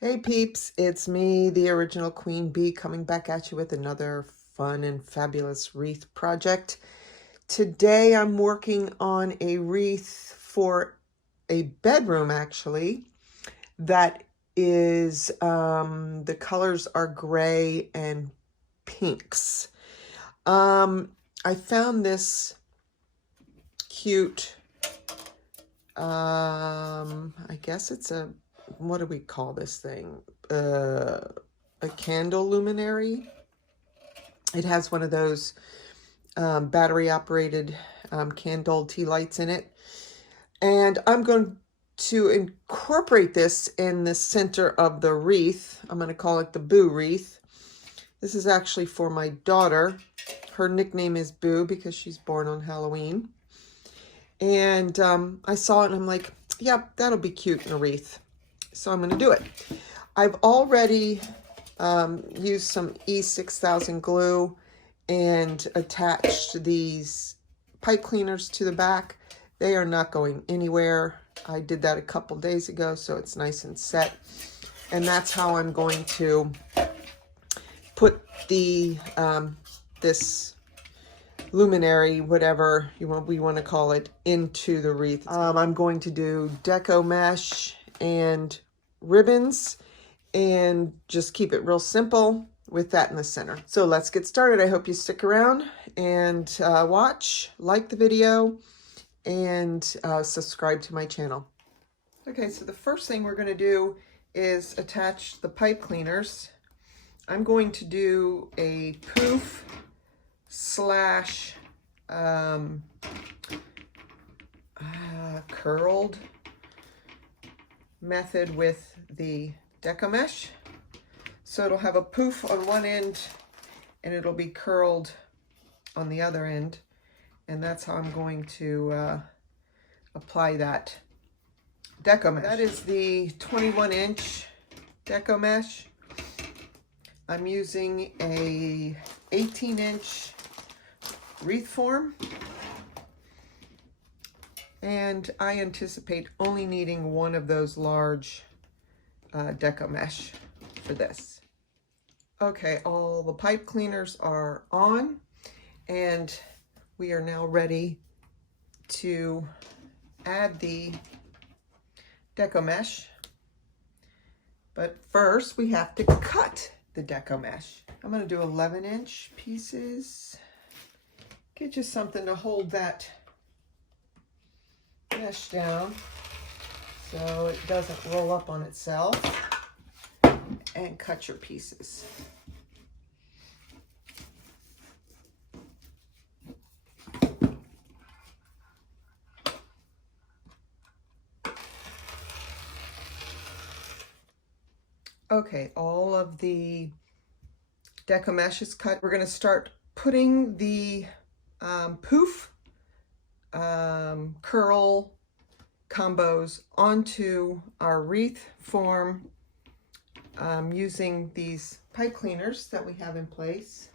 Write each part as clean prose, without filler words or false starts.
Hey peeps, it's me, the original Queen Bee, coming back at you with another fun and fabulous wreath project. Today I'm working on a wreath for a bedroom, actually, that is, the colors are gray and pinks. I found this cute, I guess it's a, what do we call this thing? A candle luminary. It has one of those battery operated candle tea lights in it. And I'm going to incorporate this in the center of the wreath. I'm going to call it the Boo wreath. This is actually for my daughter. Her nickname is Boo because she's born on Halloween. And I saw it and I'm like, yep, that'll be cute in a wreath. So I'm going to do it. I've already used some E6000 glue and attached these pipe cleaners to the back. They are not going anywhere. I did that a couple days ago, so it's nice and set. And that's how I'm going to put the this luminary, whatever we want to call it, into the wreath. I'm going to do Deco mesh and ribbons and just keep it real simple with that in the center. So let's get started. I hope you stick around and watch, like the video, and subscribe to my channel. Okay, so the first thing we're going to do is attach the pipe cleaners. I'm going to do a Pouf slash curled method with the Deco mesh. So it'll have a poof on one end and it'll be curled on the other end. And that's how I'm going to apply that Deco mesh. That is the 21-inch Deco mesh. I'm using a 18-inch wreath form. And I anticipate only needing one of those large Deco mesh for this. Okay, all the pipe cleaners are on and we are now ready to add the Deco mesh. But first we have to cut the Deco mesh. I'm going to do 11-inch pieces. Get you something to hold that mesh down so it doesn't roll up on itself, and cut your pieces. Okay, all of the Deco mesh is cut. We're going to start putting the Pouf curl combos onto our wreath form using these pipe cleaners that we have in place.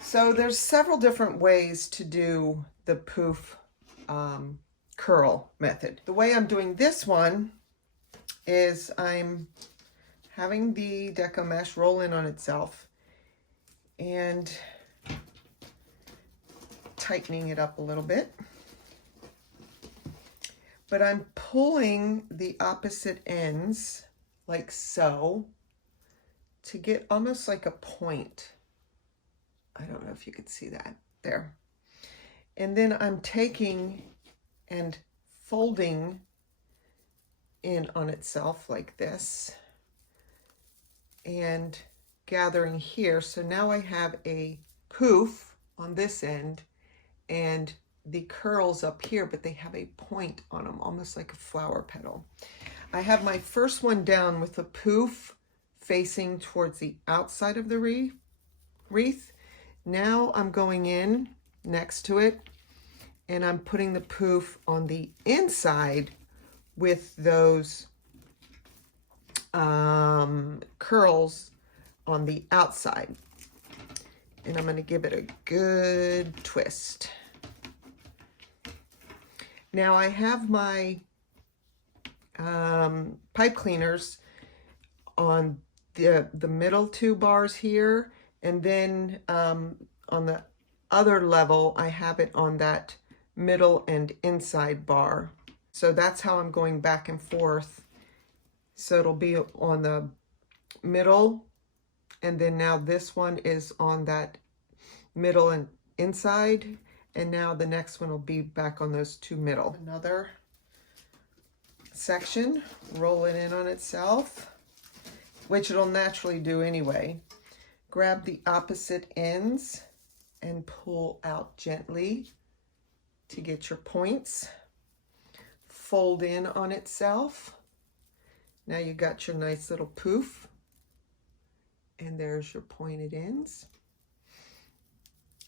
So there's several different ways to do the Pouf curl method. The way I'm doing this one is I'm having the Deco mesh roll in on itself and tightening it up a little bit. But I'm pulling the opposite ends like so to get almost like a point. I don't know if you can see that there. And then I'm taking and folding in on itself like this and gathering here. So now I have a Pouf on this end and the curls up here, but they have a point on them, almost like a flower petal. I have my first one down with the Pouf facing towards the outside of the wreath. Now I'm going in next to it and I'm putting the Pouf on the inside with those curls on the outside. And I'm going to give it a good twist. Now I have my pipe cleaners on the middle two bars here, and then on the other level I have it on that middle and inside bar. So that's how I'm going back and forth. So it'll be on the middle, and then now this one is on that middle and inside, and now the next one will be back on those two middle. Another section rolling in on itself, which it'll naturally do anyway. Grab the opposite ends and pull out gently to get your points. Fold in on itself. Now you got your nice little poof, and there's your pointed ends.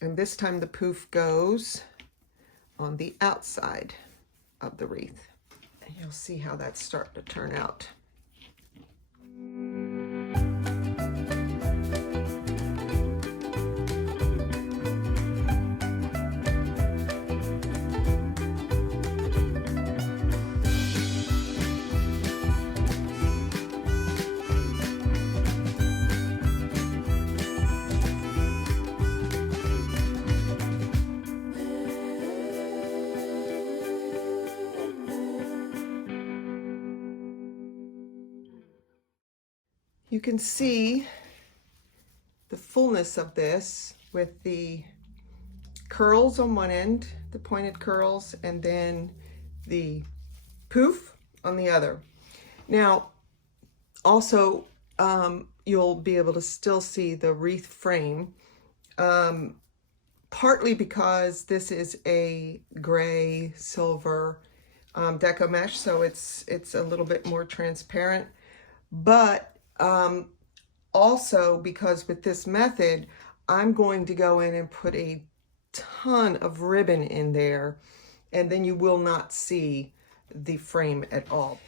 And this time the poof goes on the outside of the wreath. And you'll see how that's starting to turn out. You can see the fullness of this with the curls on one end, the pointed curls, and then the poof on the other. Now, also, you'll be able to still see the wreath frame, partly because this is a gray silver deco mesh, so it's a little bit more transparent, but also because with this method, I'm going to go in and put a ton of ribbon in there, and then you will not see the frame at all.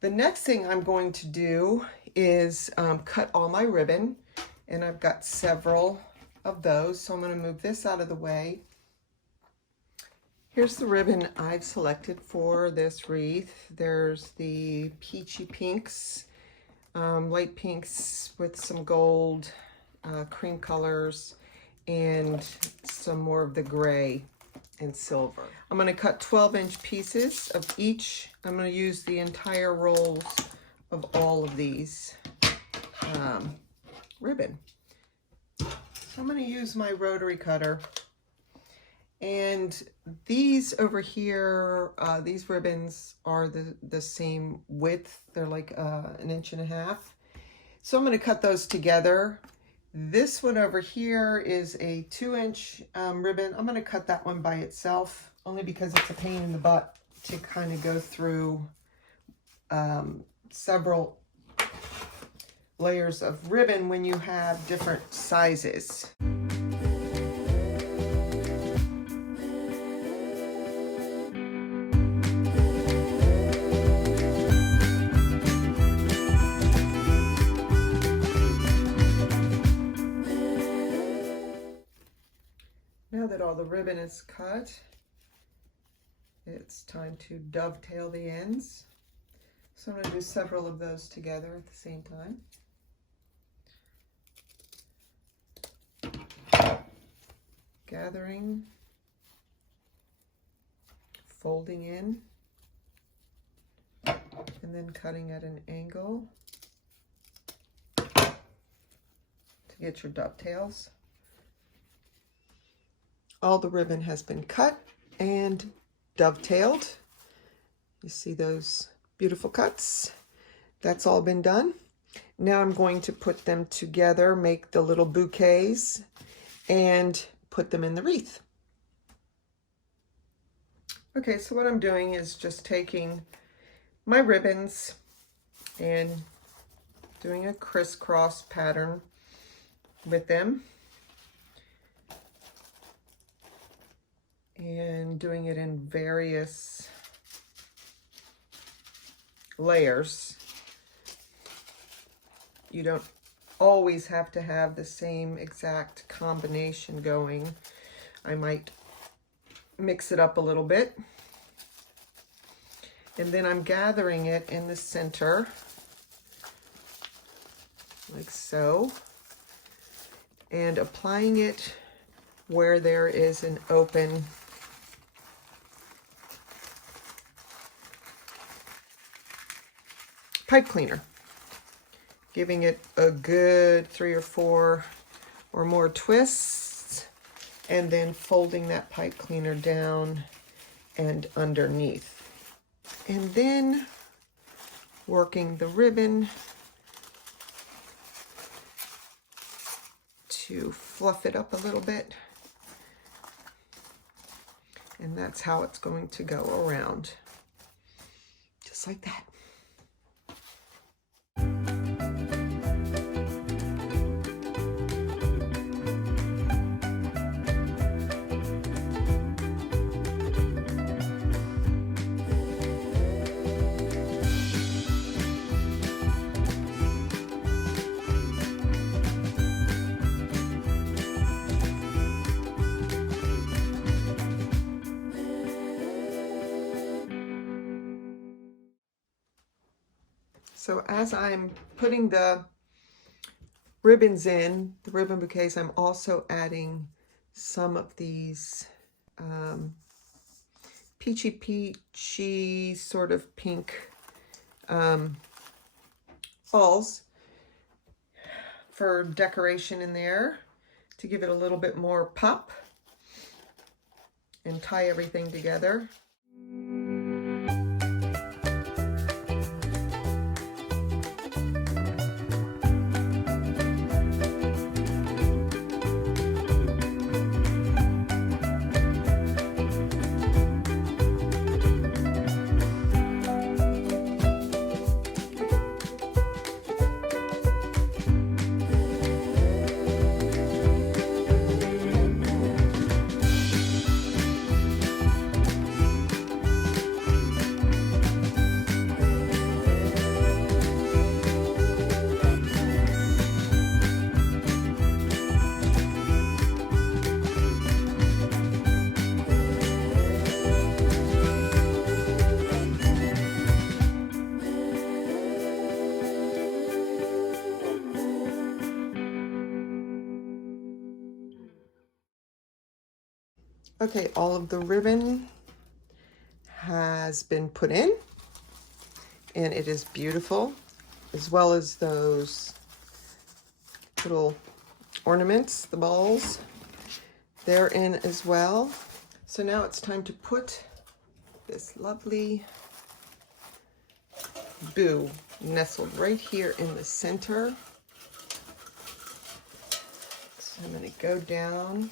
The next thing I'm going to do is cut all my ribbon, and I've got several of those, so I'm going to move this out of the way. Here's the ribbon I've selected for this wreath. There's the peachy pinks, light pinks with some gold, cream colors, and some more of the gray and silver. I'm going to cut 12-inch pieces of each. I'm going to use the entire rolls of all of these ribbon. So I'm going to use my rotary cutter. And these over here, these ribbons are the same width. They're like 1.5 inches. So I'm going to cut those together. This one over here is a 2-inch ribbon. I'm going to cut that one by itself, only because it's a pain in the butt to kind of go through several layers of ribbon when you have different sizes. Now that all the ribbon is cut, it's time to dovetail the ends. So I'm going to do several of those together at the same time. Gathering, folding in, and then cutting at an angle to get your dovetails. All the ribbon has been cut and dovetailed. You see those beautiful cuts? That's all been done. Now I'm going to put them together, make the little bouquets, and put them in the wreath. Okay, so what I'm doing is just taking my ribbons and doing a crisscross pattern with them. And doing it in various layers. You don't always have to have the same exact combination going. I might mix it up a little bit. And then I'm gathering it in the center like so, and applying it where there is an open pipe cleaner, giving it a good 3 or 4 or more twists, and then folding that pipe cleaner down and underneath, and then working the ribbon to fluff it up a little bit, and that's how it's going to go around, just like that. So as I'm putting the ribbons in, the ribbon bouquets, I'm also adding some of these peachy sort of pink balls for decoration in there to give it a little bit more pop and tie everything together. Okay, all of the ribbon has been put in, and it is beautiful, as well as those little ornaments, the balls, they're in as well. So now it's time to put this lovely boo nestled right here in the center. So I'm going to go down.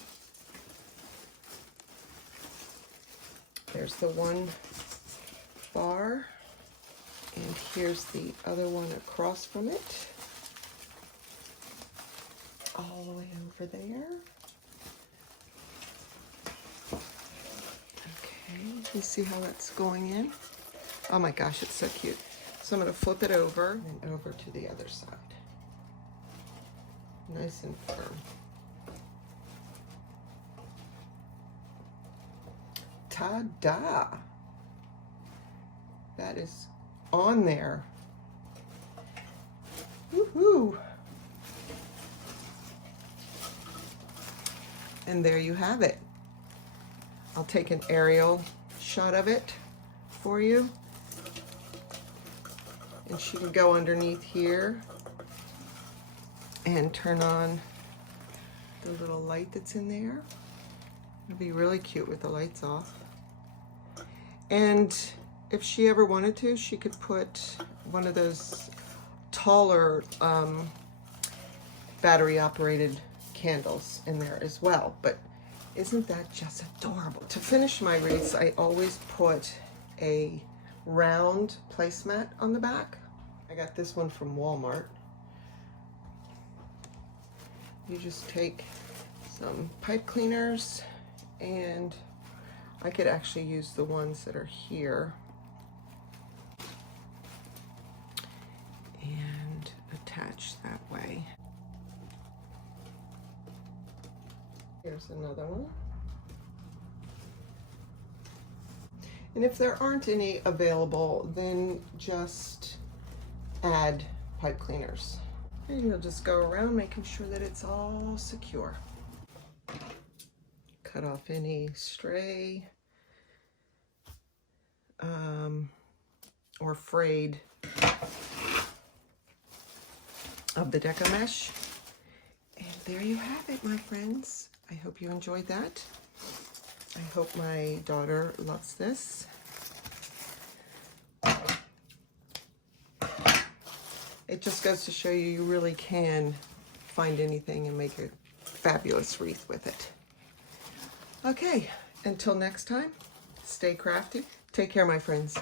There's the one bar, and here's the other one across from it, all the way over there. Okay, you see how that's going in? Oh my gosh, it's so cute. So I'm going to flip it over and over to the other side. Nice and firm. Ta-da! That is on there. Woohoo! And there you have it. I'll take an aerial shot of it for you. And she can go underneath here and turn on the little light that's in there. It'll be really cute with the lights off. And if she ever wanted to, she could put one of those taller battery operated candles in there as well. But isn't that just adorable? To finish my wreaths, I always put a round placemat on the back. I got this one from Walmart. You just take some pipe cleaners, and I could actually use the ones that are here and attach that way. Here's another one. And if there aren't any available, then just add pipe cleaners. And you'll just go around making sure that it's all secure. Cut off any stray or frayed of the Deco mesh. And there you have it, my friends. I hope you enjoyed that. I hope my daughter loves this. It just goes to show you really can find anything and make a fabulous wreath with it. Okay, until next time, stay crafty. Take care, my friends.